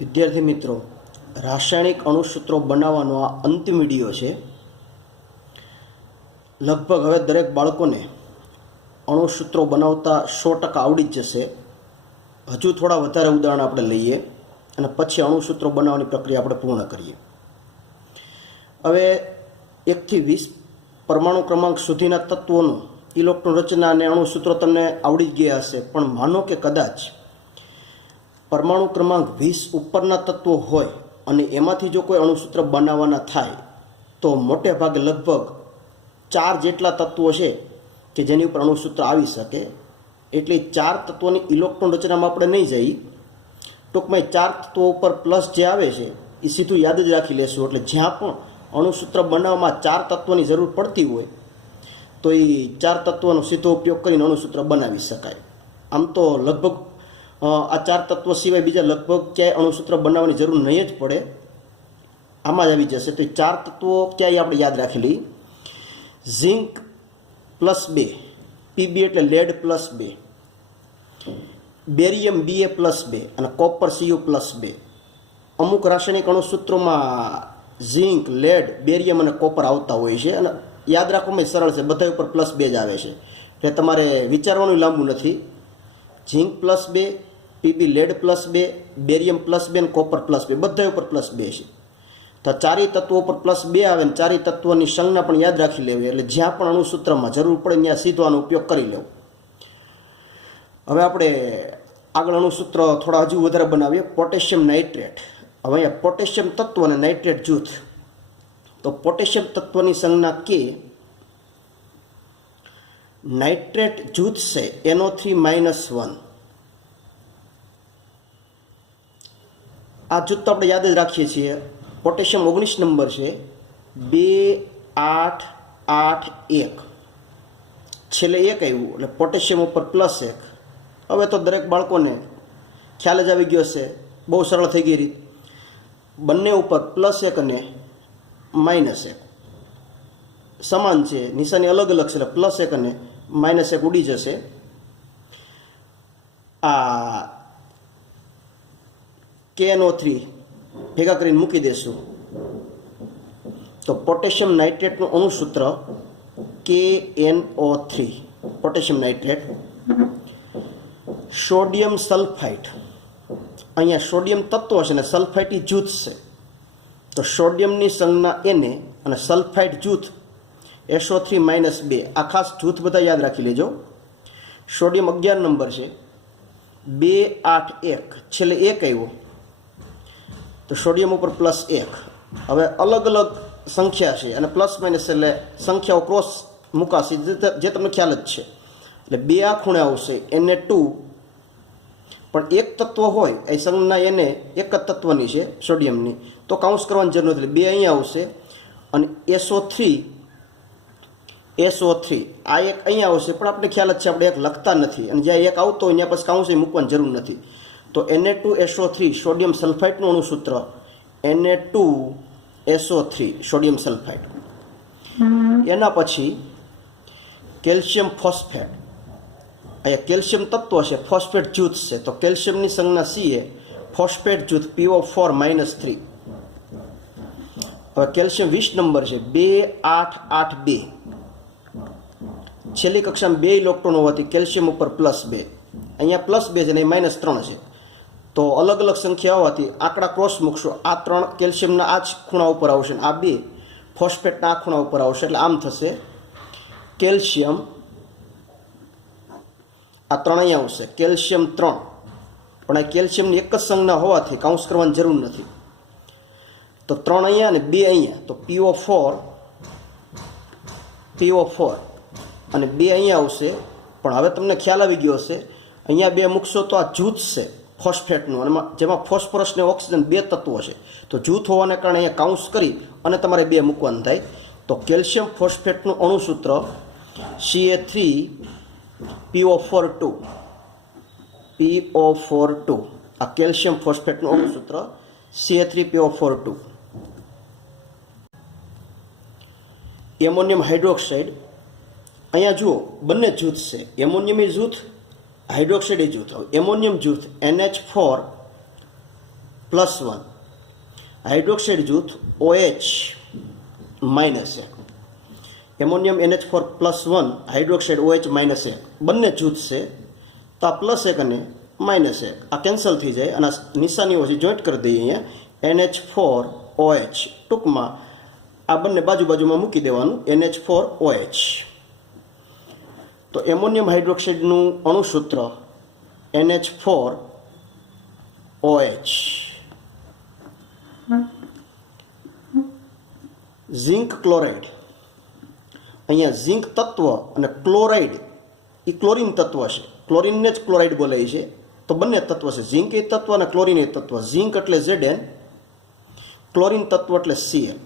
વિદ્યાર્થી મિત્રો, રાસાયણિક અણુસૂત્રો બનાવવાનો આ અંતિમ વિડીયો છે. લગભગ હવે દરેક બાળકોને અણુસૂત્રો બનાવતા 100% આવડી જ જશે. હજુ થોડા વધારે ઉદાહરણ આપણે લઈએ અને પછી અણુસૂત્રો બનાવવાની પ્રક્રિયા આપણે પૂર્ણ કરીએ. હવે 1 થી 20 પરમાણુ ક્રમાંક સુધીના તત્વોનું ઇલેક્ટ્રોન રચના અને અણુસૂત્રો તમને આવડી જ ગયા હશે, પણ માનો કે કદાચ પરમાણુ ક્રમાંક 20 ઉપરના તત્વો હોય અને એમાંથી જો કોઈ અણુસૂત્ર બનાવવાના થાય તો મોટે ભાગે લગભગ 4 જેટલા તત્વો છે કે જેની ઉપર અણુસૂત્ર આવી શકે. એટલે 4 તત્વોની ઇલેક્ટ્રોન રચનામાં આપણે નહીં જઈ. ટૂંકમાં 4 તત્વો ઉપર પ્લસ જે આવે છે એ સીધું યાદ જ રાખી લેશું. એટલે જ્યાં પણ અણુસૂત્ર બનાવવામાં 4 તત્વોની જરૂર પડતી હોય તો એ 4 તત્વોનો સીધો ઉપયોગ કરીને અણુસૂત્ર બનાવી શકાય. આમ તો લગભગ આ 4 તત્વો સિવાય બીજા લગભગ ક્યાંય અણુસૂત્ર બનાવવાની જરૂર નહીં જ પડે, આમાં જ આવી જશે. તો એ 4 તત્વો ક્યાંય આપણે યાદ રાખી લઈએ. ઝિંક +2, પીબી એટલે લેડ +2, બેરિયમ Ba+2 અને કોપર Cu+2. અમુક રાસાયણિક અણુસૂત્રોમાં ઝિંક, લેડ, બેરિયમ અને કોપર આવતા હોય છે અને યાદ રાખવામાં સરળ છે, બધા ઉપર +2 જ આવે છે. એટલે તમારે વિચારવાનું લાંબુ નથી. ઝિંક +2, પીબી લેડ +2, બેરિયમ +2 અને કોપર +2 બધા ઉપર +2 છે. તો ચારેય તત્વો ઉપર +2 આવે ને ચારેય તત્વોની સંજ્ઞા પણ યાદ રાખી લેવી. એટલે જ્યાં પણ અણુસૂત્રમાં જરૂર પડે ત્યાં સીધો આનો ઉપયોગ કરી લેવો. હવે આપણે આગળ અણુસૂત્ર થોડા હજુ વધારે બનાવીએ. Potassium nitrate. હવે અહીંયા પોટેશિયમ તત્વ અને નાઇટ્રેટ જૂથ. તો પોટેશિયમ તત્વની સંજ્ઞા કે નાઇટ્રેટ જૂથ છે NO3-1. આ જૂથ તો આપણે યાદ જ રાખીએ છીએ. પોટેશિયમ 19 નંબર છે, 2-8-8-1, છેલ્લે 1 આવ્યું એટલે પોટેશિયમ ઉપર +1. હવે તો દરેક બાળકોને ખ્યાલ જ આવી ગયો હશે, બહુ સરળ થઈ ગઈ રીત. બંને ઉપર +1 અને -1 સમાન છે, નિશાની અલગ અલગ છે એટલે +1 અને -1 ઉડી જશે. આ KNO3 ભેગા કરીને મૂકી દેશું તો પોટેશિયમ નાઇટ્રેટનું અણુસૂત્ર KNO3, potassium nitrate. Sodium sulphide. અહીંયા સોડિયમ તત્વ છે ને સલ્ફાઇડ એ જૂથ છે. તો સોડિયમની સંજ્ઞા Na અને સલ્ફાઇડ જૂથ SO3-2. આ ખાસ જૂથ બધા યાદ રાખી લેજો. સોડિયમ 11 નંબર છે, 2-8-1, છેલ્લે 1 આવ્યો તો સોડિયમ ઉપર +1. હવે અલગ અલગ સંખ્યા છે અને +- એટલે સંખ્યાઓ ક્રોસ મુકાશે, જે તમને ખ્યાલ જ છે. એટલે 2 આ ખૂણે આવશે Na2, પણ એક તત્વ હોય એ સંજ્ઞા Na એક જ તત્વની છે સોડિયમની, તો કાઉન્સ કરવાની જરૂર નથી. 2 અહીંયા આવશે અને SO3 આ એક અહીંયા આવશે, પણ આપણે ખ્યાલ જ છે, આપણે એક લખતા નથી અને જ્યાં એક આવતો હોય ત્યાં પછી કાઉન્સ મૂકવાની જરૂર નથી. તો Na2SO3 સોડિયમ સલ્ફાઇડનું અણુસૂત્ર Na2SO3 સોડિયમ સલ્ફાઇડ. એના પછી કેલ્શિયમ ફોસ્ફેટ. અહીંયા કેલ્શિયમ તત્વ છે, ફોસ્ફેટ જૂથ છે. તો કેલ્શિયમની સંજ્ઞા Ca, ફોસ્ફેટ જૂથ PO4-3. હવે કેલ્શિયમ 20 નંબર છે, 2-8-8-2, છેલ્લી કક્ષામાં 2 ઇલેક્ટ્રોન હોવાથી કેલ્શિયમ ઉપર +2. અહીંયા +2 છે ને -3 છે. તો અલગ અલગ સંખ્યા હોવાથી આંકડા ક્રોસ મૂકશો. આ 3 કેલ્શિયમના આ જ ખૂણા ઉપર આવશે અને આ 2 ફોસ્ફેટના આ ખૂણા ઉપર આવશે. એટલે આમ થશે કેલ્શિયમ, આ 3 અહીંયા આવશે કેલ્શિયમ 3. પણ આ કેલ્શિયમની એક જ સંજ્ઞા હોવાથી કાઉન્સ કરવાની જરૂર નથી. તો 3 અહીંયા અને 2 અહીંયા, તો PO4 અને 2 અહીંયા આવશે. પણ હવે તમને ખ્યાલ આવી ગયો હશે, અહીંયા 2 મૂકશો તો આ જૂથ છે ફોસ્ફેટનું, અને જેમાં ફોસ્ફરસ ને ઓક્સિજન 2 તત્વો છે. તો જૂથ હોવાને કારણે અહીંયા કાઉન્સ કરી અને તમારે 2 મૂકવાનું થાય. તો કેલ્શિયમ ફોસ્ફેટનું અણુસૂત્ર Ca3PO42. આ કેલ્શિયમ ફોસ્ફેટનું અણુસૂત્ર Ca3PO42. Ammonium hydroxide. અહીંયા જુઓ બંને જૂથ છે, એમોનિયમ જૂથ, હાઇડ્રોક્સાઇડ જૂથ. એમોનિયમ જૂથ NH4 +1 હાઇડ્રોક્સાઇડ જૂથ OH -1 ammonium NH4+1 hydroxide OH -1 બંને જૂથ છે તો આ +1 અને -1 આ કેન્સલ થઈ જાય અને નિશાનીઓથી જોઈન્ટ કરી દઈએ અહીંયા NH4OH ટૂંકમાં આ બંને બાજુમાં મૂકી દેવાનું NH4OH તો એમોનિયમ હાઇડ્રોક્સાઇડનું અણુસૂત્ર NH4OH ઝિંક ક્લોરાઇડ અહીંયા ઝિંક તત્વ અને ક્લોરાઇડ એ ક્લોરીન તત્વ છે ક્લોરીનને જ ક્લોરાઇડ બોલાય છે તો બંને તત્વ છે ઝિંક એ તત્વ અને ક્લોરીન એ તત્વ ઝિંક એટલે Zn ક્લોરીન તત્વ એટલે Cl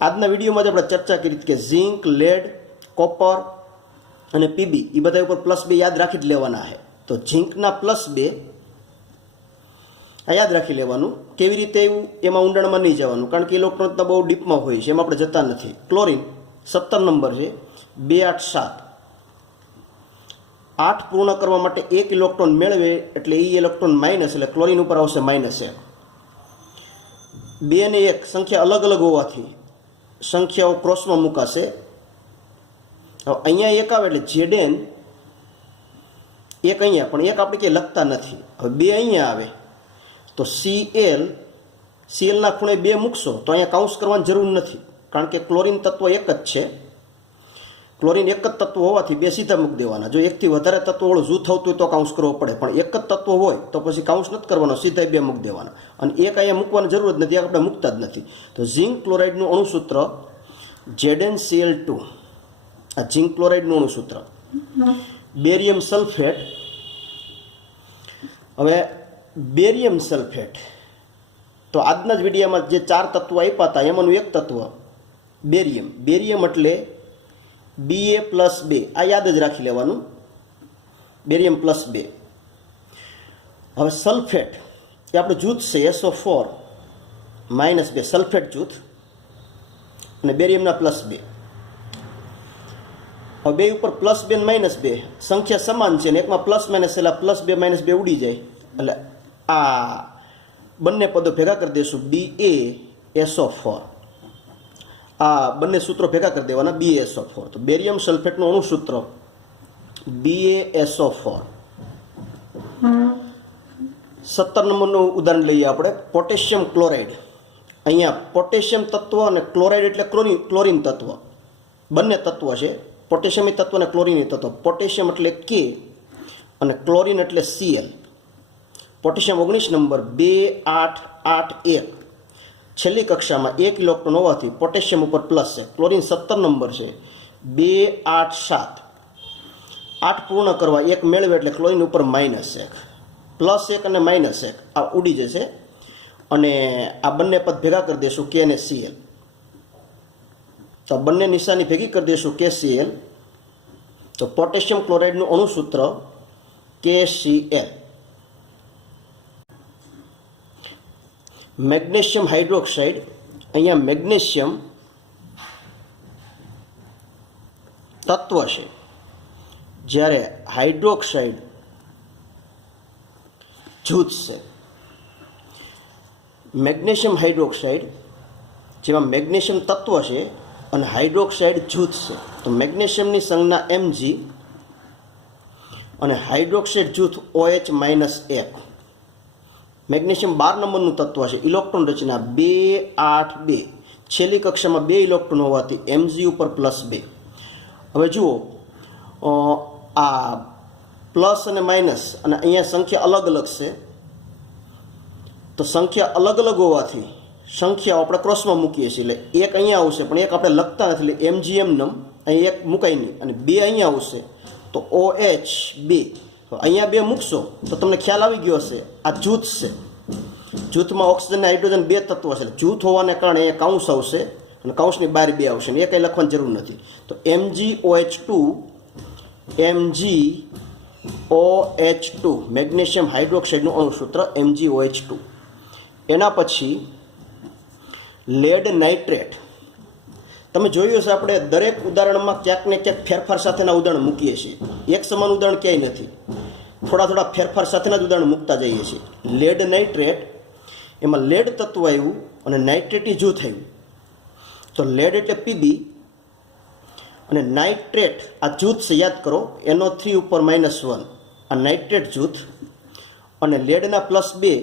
આજના વિડીયોમાં જ આપણે ચર્ચા કરી કે ઝિંક લેડ કોપર અને Pb એ બધા ઉપર +2 યાદ રાખી જ લેવાના છે તો ઝિંકના +2 આ યાદ રાખી લેવાનું કેવી રીતે એવું એમાં ઊંડાણમાં નહીં જવાનું કારણ કે ઇલેક્ટ્રોન બહુ ડીપમાં હોય છે એમાં આપણે જતા નથી ક્લોરીન 17 નંબર છે 2 8 7 8 પૂર્ણ કરવા માટે 1 ઇલેક્ટ્રોન મેળવે એટલે એ ઇલેક્ટ્રોન માઇનસ એટલે ક્લોરીન ઉપર આવશે -1 2 અને 1 સંખ્યા અલગ અલગ હોવાથી સંખ્યાઓ ક્રોસમાં મુકાશે હવે અહીંયા 1 આવે એટલે Zn 1 અહીંયા પણ 1 આપણે ક્યાંય લખતા નથી હવે 2 અહીંયા આવે તો Cl ના ખૂણે 2 મૂકશો તો અહીંયા કાઉન્સ કરવાની જરૂર નથી કારણ કે ક્લોરીન તત્વ એક જ છે ક્લોરીન એક જ તત્વ હોવાથી 2 સીધા મૂકી દેવાના જો એકથી વધારે તત્વવાળું જૂથ આવતું હોય તો કાઉન્સ કરવો પડે પણ એક જ તત્વ હોય તો પછી કાઉન્સ નથી કરવાનો સીધા 2 મૂકી દેવાના અને એક અહીંયા મૂકવાની જરૂર જ નથી આપણે મૂકતા જ નથી તો ઝિંક ક્લોરાઇડનું અણુસૂત્ર ZnCl2 આ ઝિંક ક્લોરાઇડનું અણુસૂત્ર બેરિયમ સલ્ફેટ હવે બેરિયમ સલ્ફેટ તો આજના જ વિડીયોમાં જે 4 તત્વો આપ્યા હતા એમાંનું એક તત્વ બેરિયમ એટલે Ba+2 આ યાદ જ રાખી લેવાનું બેરિયમ +2 હવે સલ્ફેટ એ આપણું જૂથ છે SO4 -2 સલ્ફેટ જૂથ અને બેરિયમના +2 હવે બે ઉપર +2 અને -2 સંખ્યા સમાન છે ને એકમાં +- એટલે +2 -2 ઉડી જાય એટલે આ બંને પદો ભેગા કરી દઈશું BaSO4 આ બંને સૂત્રો ભેગા કરી દેવાના BaSO4 તો બેરિયમ સલ્ફેટનું અણુસૂત્ર BaSO4 17 નંબરનું ઉદાહરણ લઈએ આપણે પોટેશિયમ ક્લોરાઇડ અહીંયા પોટેશિયમ તત્વ અને ક્લોરાઇડ એટલે ક્લોરીન તત્વ બંને તત્વ છે પોટેશિયમ તત્વ અને ક્લોરીન તત્વ પોટેશિયમ એટલે K અને ક્લોરીન એટલે Cl પોટેશિયમ 19 નંબર 2881 છેલ્લી કક્ષામાં 1 ઇલેક્ટ્રોન હોવાથી પોટેશિયમ ઉપર પ્લસ છે ક્લોરીન 17 નંબર છે 287 8 પૂર્ણ કરવા 1 મેળવે એટલે ક્લોરીન ઉપર -1 +1 અને -1 આ ઉડી જશે અને આ બંને પદ ભેગા કરી દઈશું K અને Cl તો બંને નિશાની ભેગી કરી દઈશું KCl તો પોટેશિયમ ક્લોરાઇડનું અણુસૂત્ર KCl મેગ્નેશિયમ હાઇડ્રોક્સાઇડ અહીંયા મેગ્નેશિયમ તત્વ છે જ્યારે હાઇડ્રોક્સાઇડ જૂથ છે મેગ્નેશિયમ હાઇડ્રોક્સાઇડ જેમાં મેગ્નેશિયમ તત્વ છે અને હાઇડ્રોક્સાઇડ જૂથ છે તો મેગ્નેશિયમની સંજ્ઞા Mg અને હાઇડ્રોક્સાઇડ જૂથ OH-1 મેગ્નેશિયમ 12 નંબરનું તત્વ છે ઇલેક્ટ્રોન રચના 282 છેલ્લી કક્ષામાં 2 ઇલેક્ટ્રોન હોવાથી Mg ઉપર +2 હવે જુઓ આ પ્લસ અને માઇનસ અને અહીંયા સંખ્યા અલગ અલગ છે તો સંખ્યા અલગ અલગ હોવાથી સંખ્યાઓ આપણે ક્રોસમાં મૂકીએ છીએ એટલે 1 અહીંયા આવશે પણ 1 આપણે લખતા નથી એટલે MgM નમ અહીં 1 મુકાય નહીં અને 2 અહીંયા આવશે તો OH2 અહીંયા 2 મૂકશો તો તમને ખ્યાલ આવી ગયો હશે આ જૂથ છે જૂથમાં ઓક્સિજન અને હાઇડ્રોજન 2 તત્વો છે જૂથ હોવાને કારણે અહીંયા કાઉન્સ આવશે અને કાઉન્સની બહાર 2 આવશે ને એ કંઈ લખવાની જરૂર નથી તો MgOH2 MgOH2 મેગ્નેશિયમ હાઇડ્રોક્સાઇડનું અણુસૂત્ર MgOH2 એના પછી લેડ નાઇટ્રેટ તમે જોયું હશે આપણે દરેક ઉદાહરણમાં ક્યાંક ને ક્યાંક ફેરફાર સાથેના ઉદાહરણ મૂકીએ છીએ એક સમાન ઉદાહરણ ક્યાંય નથી થોડા થોડા ફેરફાર સાથેના જ ઉદાહરણ મૂકતા જઈએ છીએ. લેડ નાઇટ્રેટ, એમાં લેડ તત્વ આવ્યું અને નાઇટ્રેટી જૂથ આવ્યું. તો લેડ એટલે પીબી અને નાઇટ્રેટ આ જૂથ છે, યાદ કરો, NO3 ઉપર -1 આ નાઇટ્રેટ જૂથ, અને લેડના +2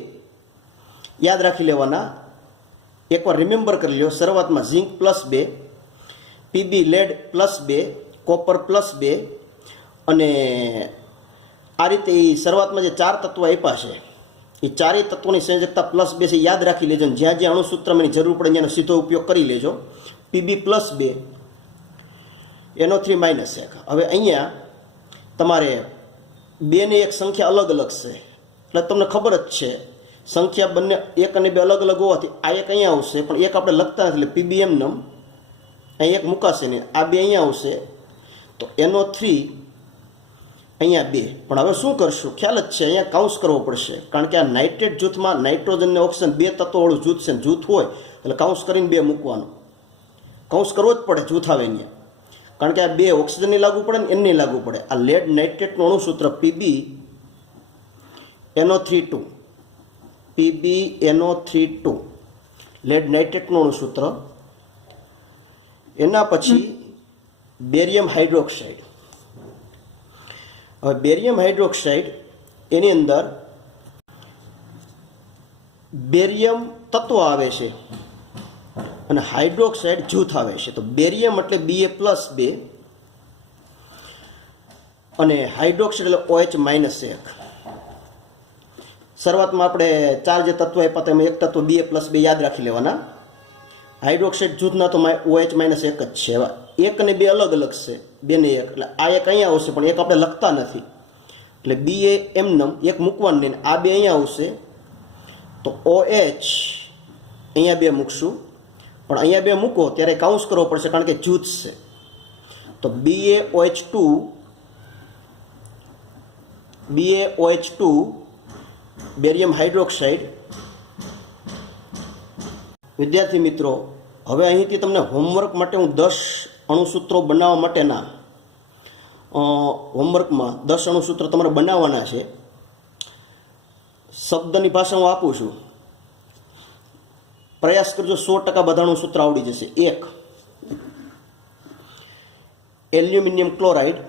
યાદ રાખી લેવાના. એકવાર રિમેમ્બર કરી લો, શરૂઆતમાં ઝીંક +2, પીબી લેડ +2, કોપર +2, અને આ રીતે એ શરૂઆતમાં જે 4 તત્વો આપ્યા છે એ ચારેય તત્વોની સંયોજકતા +2 છે, યાદ રાખી લેજો. જ્યાં જ્યાં અણુસૂત્રમાં એની જરૂર પડે ત્યાંનો સીધો ઉપયોગ કરી લેજો. PB +2, NO3 -1. હવે અહીંયા તમારે 2 ને 1 સંખ્યા અલગ અલગ છે, એટલે તમને ખબર જ છે સંખ્યા બંને 1 અને 2 અલગ અલગ હોવાથી આ 1 અહીંયા આવશે, પણ 1 આપણે લખતા નથી એટલે પીબી એમનેમ અહીં 1 મૂકાશે ને, આ 2 અહીંયા આવશે, તો NO3 અહીંયા 2. પણ હવે શું કરશું, ખ્યાલ જ છે, અહીંયા કાઉન્સ કરવો પડશે, કારણ કે આ નાઇટ્રેટ જૂથમાં નાઇટ્રોજન અને ઓક્સિજન 2 તત્વોવાળું જૂથ છે. જૂથ હોય એટલે કાઉન્સ કરીને 2 મૂકવાનું, કાઉન્સ કરવો જ પડે જૂથ આવે અહીંયા, કારણ કે આ 2 ઓક્સિજનની લાગુ પડે ને એમની લાગુ પડે. આ લેડ નાઇટ્રેટનું અણુસૂત્ર P B NO3 2, P B NO3 2 lead નાઇટ્રેટનું અણુસૂત્ર. એના પછી બેરિયમ હાઇડ્રોક્સાઇડ. હવે બેરિયમ હાઇડ્રોક્સાઇડ એની અંદર બેરિયમ તત્વ આવે છે અને હાઇડ્રોક્સાઇડ જૂથ આવે છે. તો બેરિયમ એટલે Ba+2 અને હાઇડ્રોક્સાઇડ એટલે OH-1. શરૂઆતમાં આપણે 4 જે તત્વો આપ્યા તેમાં એક તત્વ Ba+2 યાદ રાખી લેવાના. હાઇડ્રોક્સાઇડ જૂથના તો OH-1 જ છે. એવા 1 અને 2 અલગ અલગ છે, 2 ને 1 એટલે આ 1 અહીંયા આવશે, પણ 1 આપણે લખતા નથી એટલે Ba એમનેમ 1 મૂકવાનું નહીં, આ 2 અહીંયા આવશે, તો OH અહીંયા 2 મૂકશું, પણ અહીંયા 2 મૂકો ત્યારે કાઉન્સ કરવો પડશે કારણ કે જૂથ છે. તો BaOH2 બેરિયમ હાઇડ્રોક્સાઇડ. વિદ્યાર્થી મિત્રો, હવે અહીંથી તમને હોમવર્ક માટે હું 10 અણુસૂત્રો બનાવવા માટેના હોમવર્કમાં 10 અણુસૂત્રો તમારે બનાવવાના છે. શબ્દની ભાષા હું આપું છું, પ્રયાસ કરજો 100% બધા અણુસૂત્ર આવડી જશે. 1 aluminium chloride,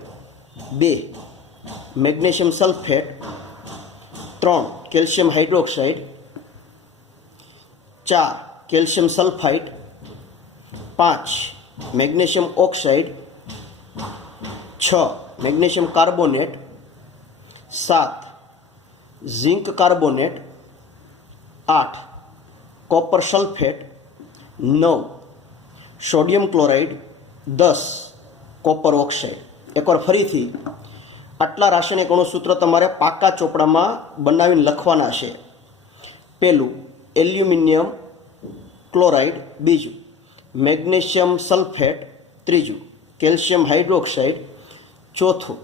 2 magnesium sulphate, 3 calcium hydroxide, 4 calcium sulphide, 5 magnesium oxide, 6 magnesium carbonate, 7 zinc carbonate, 8 copper sulphate, 9 sodium chloride, 10 copper oxide. એકવાર ફરીથી આટલા રાસાયણિક અણુસૂત્રો તમારે પાકા ચોપડામાં બનાવીને લખવાના છે. પહેલું એલ્યુમિનિયમ ક્લોરાઇડ, બીજું મેગ્નેશિયમ સલ્ફેટ, ત્રીજું કેલ્શિયમ હાઇડ્રોક્સાઇડ, ચોથું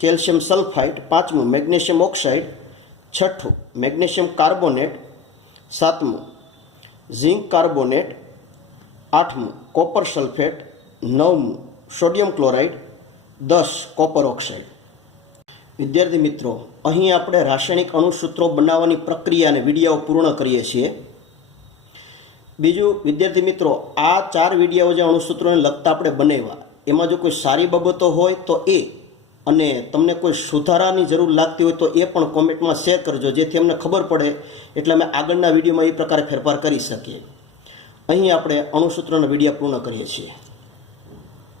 કેલ્શિયમ સલ્ફાઇડ, પાંચમું મેગ્નેશિયમ ઓક્સાઇડ, છઠ્ઠું મેગ્નેશિયમ કાર્બોનેટ, સાતમું ઝિંક કાર્બોનેટ, આઠમું કોપર સલ્ફેટ, નવમું સોડિયમ ક્લોરાઇડ, 10 કોપર ઓક્સાઇડ. વિદ્યાર્થી મિત્રો, અહીં આપણે રાસાયણિક અણુસૂત્રો બનાવવાની પ્રક્રિયા અને વિડીયો પૂર્ણ કરીએ છીએ. બીજું વિદ્યાર્થી મિત્રો, આ 4 વિડીયો જે અણુસૂત્રોને લગતા આપણે બનાવ્યા, એમાં જો કોઈ સારી બાબતો હોય તો એ, અને તમને કોઈ સુધારાની જરૂર લાગતી હોય તો એ પણ કોમેન્ટમાં શેર કરજો, જેથી અમને ખબર પડે એટલે અમે આગળના વિડીયોમાં એ પ્રકારે ફેરફાર કરી શકીએ. અહીં આપણે અણુસૂત્રોના વિડીયો પૂર્ણ કરીએ છીએ.